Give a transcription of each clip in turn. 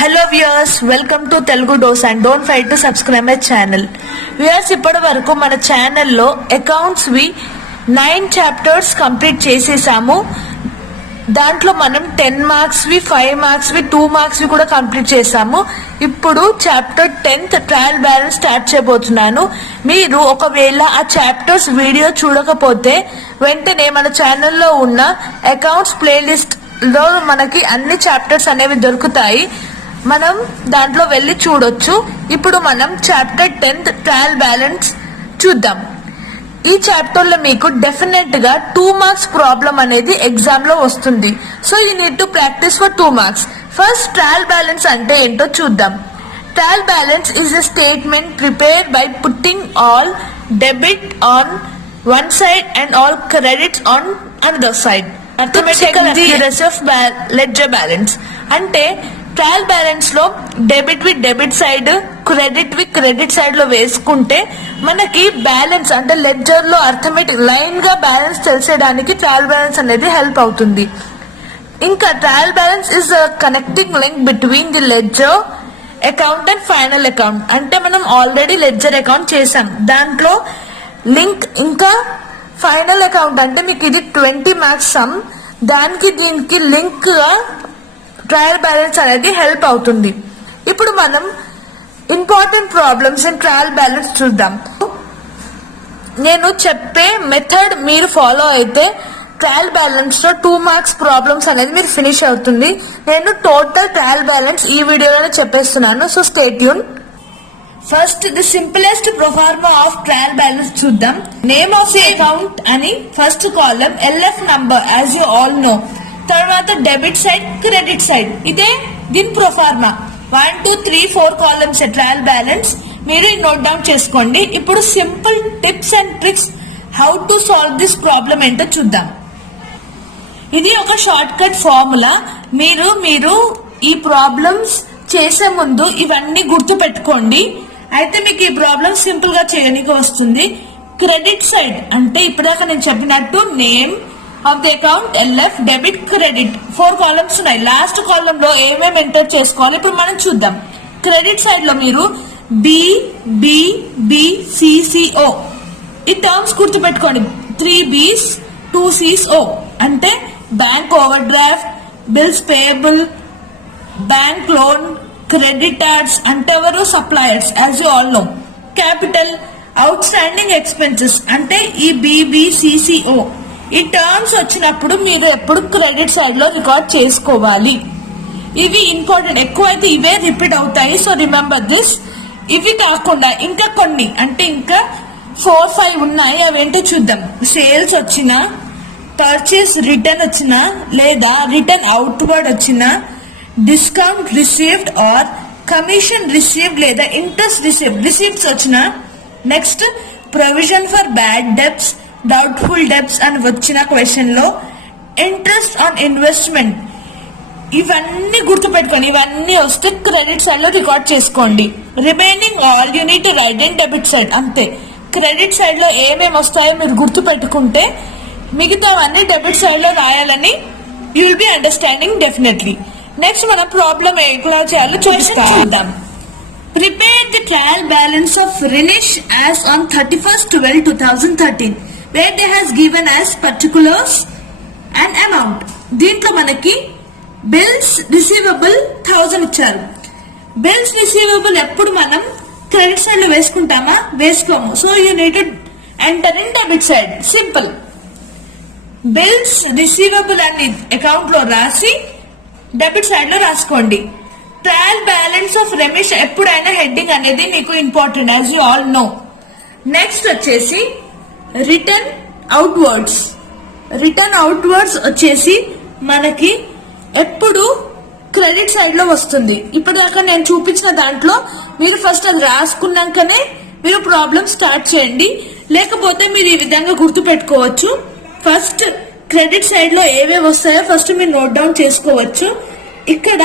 Hello viewers, welcome to Telugu dose and don't fight to subscribe my channel. Viewers, ఇప్పటి వరకు మన ఛానల్లో అకౌంట్స్వి 9 chapters complete చేసేసాము. దాంట్లో మనం 10 మార్క్స్వి, 5 మార్క్స్వి, 2 మార్క్స్వి కూడా కంప్లీట్ చేసాము. ఇప్పుడు chapter 10th trial balance start చేయబోతున్నాను. మీరు ఒకవేళ ఆ చాప్టర్స్ వీడియో చూడకపోతే వెంటనే మన ఛానల్లో ఉన్న అకౌంట్స్ ప్లేలిస్ట్ లో మనకి అన్ని చాప్టర్స్ అనేవి దొరుకుతాయి. మనం దాంట్లో వెళ్ళి చూడొచ్చు. ఇప్పుడు మనం చాప్టర్ 10th ట్రయల్ బ్యాలెన్స్ చూద్దాం. ఈ చాప్టర్ లో మీకు డెఫినెట్ గా 2 మార్క్స్ ప్రాబ్లం అనేది ఎగ్జామ్ లో వస్తుంది. So you need to practice for 2 marks. First trial balance అంటే ఏంటో చూద్దాం. Trial balance is a statement prepare by putting all debit on one side and all credits on another side. Arithmetical accuracy of ledger balance అంటే trial balance లో debit వి debit side, credit వి credit side లో వేసుకుంటే మనకి balance అంటే ledger లో arithmetic line గా balance తెలిసేయడానికి trial balance అనేది help అవుతుంది. ఇంకా trial balance is connecting link between the ledger account and final account. అంటే మనం ఆల్రెడీ లెడ్జర్ అకౌంట్ చేసాం, దాంట్లో లింక్. ఇంకా ఫైనల్ అకౌంట్ అంటే మీకు ఇది 20 మార్క్స్ సమ్, దానికి దీనికి లింక్ గా ట్రయల్ బ్యాలెన్స్ అనేది హెల్ప్ అవుతుంది. ఇప్పుడు మనం important problems in trial balance చూద్దాం. నేను చెప్పే మెథడ్ మీరు ఫాలో అయితే ట్రయల్ బ్యాలెన్స్ లో 2 మార్క్స్ ప్రాబ్లమ్స్ అనేది మీరు ఫినిష్ అవుతుంది. నేను టోటల్ ట్రయల్ బ్యాలెన్స్ ఈ వీడియోలోనే చెప్పేస్తున్నాను, so stay tune. First the simplest proforma of trial balance చూద్దాం. నేమ్ ఆఫ్ ది అకౌంట్ అని first column, LF number as you all know. తర్వాత డెబిట్ సైడ్, క్రెడిట్ సైడ్, ఇదే దీని ప్రొఫార్మా. 1 2 3 4 columns trial balance. మీరు note down చేసుకోండి. ఇప్పుడు simple tips and tricks how to solve this problem ఏంటో చూద్దాం. ఇది ఒక షార్ట్ కట్ ఫార్ములా. మీరు ఈ ప్రాబ్లమ్స్ చేసే ముందు ఇవన్నీ గుర్తు పెట్టుకోండి. అయితే మీకు ఈ ప్రాబ్లం సింపుల్ గా చేయడానికి వస్తుంది. క్రెడిట్ సైడ్ అంటే ఇప్పటిదాకా నేను చెప్పినట్టు name of the account, LF, debit, credit 4 columns ఉన్నాయి. లాస్ట్ కాలమ్ లో ఏమేమి ఎంటర్ చేసుకోవాలి ఇప్పుడు మనం చూద్దాం. క్రెడిట్ సైడ్ లో మీరు BBBCCO ఈ టర్మ్స్ గుర్తు పెట్టుకోండి. 3 B's 2 C's O అంటే bank overdraft, bills payable, bank loan, creditors అంటే ఎవరు suppliers as you all know. Capital, outstanding expenses అంటే ఈ BBCCO. ఈ టర్మ్స్ వచ్చినప్పుడు మీరు ఎప్పుడు క్రెడిట్ సైడ్ లో రికార్డ్ చేసుకోవాలి. ఇవి ఇంపార్టెంట్, ఎక్కువైతే ఇవే రిపీట్ అవుతాయి, సో రిమెంబర్ దిస్. ఇవి కాకుండా ఇంకా కొన్ని అంటే ఇంకా 4 5 ఉన్నాయి, అవేంటో చూద్దాం. సేల్స్ వచ్చినా, పర్చేస్ రిటర్న్ వచ్చినా, లేదా రిటర్న్ అవుట్వర్డ్ వచ్చినా, discount received are commission received లేదా ఇంట్రెస్ట్ రిసీవ్డ్స్ వచ్చిన, next provision for bad debts, doubtful debts అని వచ్చిన క్వశ్చన్ లో ఇంట్రెస్ట్ ఆన్ ఇన్వెస్ట్మెంట్, ఇవన్నీ గుర్తుపెట్టుకోండి. ఇవన్నీ వస్తే క్రెడిట్ సైడ్ లో రికార్డ్ చేసుకోండి. Remaining all you need to right in debit side. అంతే, క్రెడిట్ సైడ్ లో ఏమేమి వస్తాయో మీరు గుర్తు పెట్టుకుంటే మిగతావన్నీ డెబిట్ సైడ్ లో రాయాలని you will be understanding definitely. Next మన ప్రాబ్లం ఎలా చేయాలో చూపిస్తాం. Prepare the trial balance of రినిష్ as on 31/12/2013 where they has given as particulars and amount. దీంట్లో మనకి బిల్స్ రిసీవబుల్ 1000 ఇచ్చారు. బిల్స్ రిసీవబుల్ ఎప్పుడు మనం క్రెడిట్ సైడ్ లో వేసుకుంటామా? వేసుకోము. So you need to enter in debit side. Simple. Bills receivable అని అకౌంట్ లో రాసి డెబిట్ సైడ్ లో రాసుకోండి. ట్రయల్ బ్యాలెన్స్ ఆఫ్ రమేష్ ఎప్పుడైనా హెడ్డింగ్ అనేది మీకు important as you all know. Next వచ్చేసి రిటర్న్ అవుట్వర్డ్స్. రిటర్న్ అవుట్వర్డ్స్ వచ్చేసి మనకి ఎప్పుడు క్రెడిట్ సైడ్ లో వస్తుంది. ఇప్పటిదాకా నేను చూపించిన దాంట్లో మీరు ఫస్ట్ అది రాసుకున్నాకనే మీరు ప్రాబ్లం స్టార్ట్ చేయండి, లేకపోతే మీరు ఈ విధంగా గుర్తు పెట్టుకోవచ్చు. ఫస్ట్ క్రెడిట్ సైడ్ లో ఏవేవి వస్తాయో ఫస్ట్ మీరు నోట్ డౌన్ చేసుకోవచ్చు. ఇక్కడ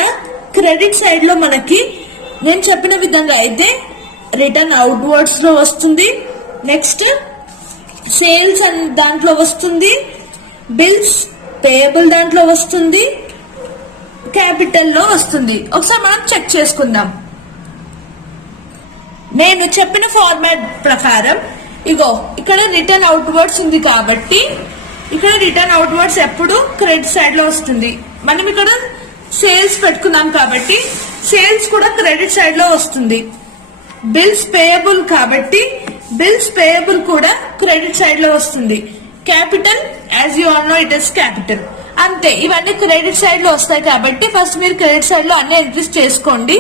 క్రెడిట్ సైడ్ లో మనకి నేను చెప్పిన విధంగా అయితే రిటర్న్ అవుట్వర్డ్స్ లో వస్తుంది, నెక్స్ట్ సేల్స్ అని దాంట్లో వస్తుంది, బిల్స్ పేయబుల్ దాంట్లో వస్తుంది, క్యాపిటల్ లో వస్తుంది. ఒకసారి మనం చెక్ చేసుకుందాం. నేను చెప్పిన ఫార్మాట్ ప్రకారం ఇగో ఇక్కడ రిటర్న్ అవుట్వర్డ్స్ ఉంది కాబట్టి ఇక్కడ రిటర్న్ అవుట్వర్డ్స్ ఎప్పుడు క్రెడిట్ సైడ్ లో వస్తుంది. మనం ఇక్కడ సేల్స్ పెట్టుకున్నాం కాబట్టి సేల్స్ కూడా క్రెడిట్ సైడ్ లో వస్తుంది. బిల్స్ పేయబుల్ కాబట్టి బిల్స్ పేయబుల్ కూడా క్రెడిట్ సైడ్ లో వస్తుంది. Capital as you all know it is capital. అంతే, ఇవన్నీ క్రెడిట్ సైడ్ లో వస్తాయి కాబట్టి ఫస్ట్ మీరు క్రెడిట్ సైడ్ లో అన్ని ఎంట్రీస్ చేసుకోండి.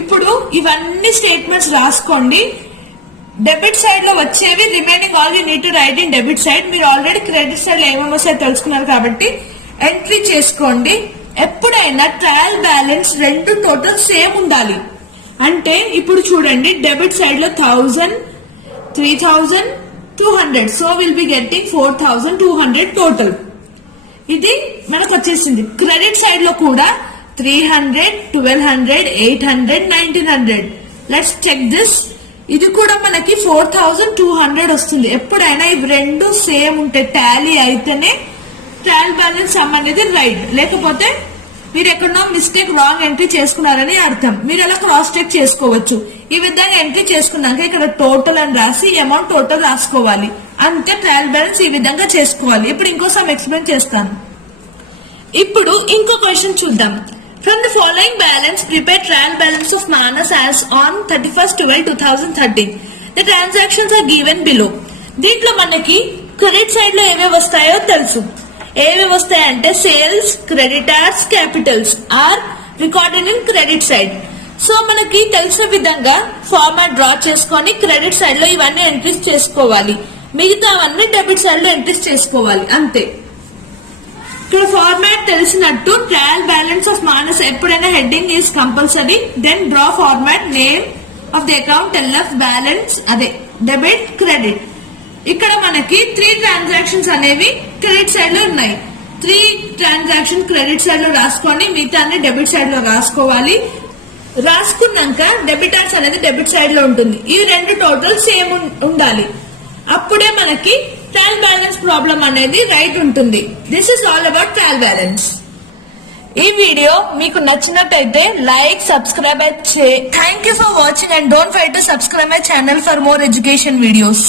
ఇప్పుడు ఇవన్నీ స్టేట్మెంట్స్ రాసుకోండి. డెబిట్ సైడ్ లో వచ్చేవి remaining all you need to right in debit side. మీరు ఆల్రెడీ క్రెడిట్ సైడ్ లో ఏమేమి వస్తాయో తెలుసుకున్నారు కాబట్టి ఎంట్రీ చేసుకోండి. ఎప్పుడైనా ట్రయల్ బ్యాలెన్స్ రెండు టోటల్ సేమ్ ఉండాలి. అంటే ఇప్పుడు చూడండి, డెబిట్ సైడ్ లో 1000, 3000, 200. So will be getting 4200 total. ఇది మనకు వచ్చేసింది. క్రెడిట్ సైడ్ లో కూడా 300, 1200, 800, 1900. Let's check this. ఇది కూడా మనకి 4200 వస్తుంది. ఎప్పుడైనా ఇవి రెండు సేమ్ ఉంటే టాలీ అయితేనే ట్రయల్ బ్యాలెన్స్ సమ్ అనేది రైట్, లేకపోతే మీరు ఎక్కడో మిస్టేక్ రాంగ్ ఎంట్రీ చేసుకున్నారని అర్థం. మీరు అలా క్రాస్ చెక్ చేసుకోవచ్చు. ఈ విధంగా ఎంట్రీ చేసుకున్నాక ఇక్కడ టోటల్ అని రాసి అమౌంట్ టోటల్ రాసుకోవాలి. అంతే, ట్రయల్ బ్యాలెన్స్ ఈ విధంగా చేసుకోవాలి. ఇప్పుడు ఇంకోసారి ఎక్స్ప్లెయిన్ చేస్తాను. ఇప్పుడు ఇంకో క్వశ్చన్ చూద్దాం. From the following balance, prepare trial balance of Manas as on 31/12/2013. The transactions are given below. దీంట్లో మనకి క్రెడిట్ సైడ్ లో ఏమేమి వస్తాయో తెలుసు. ఏమేమి వస్తాయంటే sales, creditors, capitals are recorded in credit side. So మనకి తెలిసిన విధంగా ఫార్మాట్ డ్రా చేసుకొని క్రెడిట్ సైడ్ లో ఇవన్నీ ఎంట్రీస్ చేసుకోవాలి. మిగతావన్నీ డెబిట్ సైడ్ లో ఎంట్రీస్ చేసుకోవాలి. అంతే. ఇక్కడ ఫార్మాట్ తెలిసినట్టు ట్రయల్ బ్యాలెన్స్ ఆఫ్ మానస్ ఎప్పుడైనా heading is compulsory. Then draw format name of the account, LF balance, అదే డెబిట్, క్రెడిట్. ఇక్కడ మనకి 3 ట్రాన్సాక్షన్స్ అనేవి క్రెడిట్ సైడ్ లో ఉన్నాయి. 3 ట్రాన్సాక్షన్ క్రెడిట్ సైడ్ లో రాసుకోండి, మిగతా అన్ని డెబిట్ సైడ్ లో రాసుకోవాలి. రాసుకున్నాక డెబిటార్స్ అనేది డెబిట్ సైడ్ లో ఉంటుంది. ఈ రెండు టోటల్ సేమ్ ఉండాలి. అప్పుడే మనకి ట్రయల్ బ్యాలెన్స్ ప్రాబ్లం అనేది రైట్ ఉంటుంది. This is all about trial balance. ఈ వీడియో మీకు నచ్చినట్టయితే లైక్, సబ్స్క్రైబ్ చేయండి. Thank you for watching and don't forget to subscribe my channel for more education videos.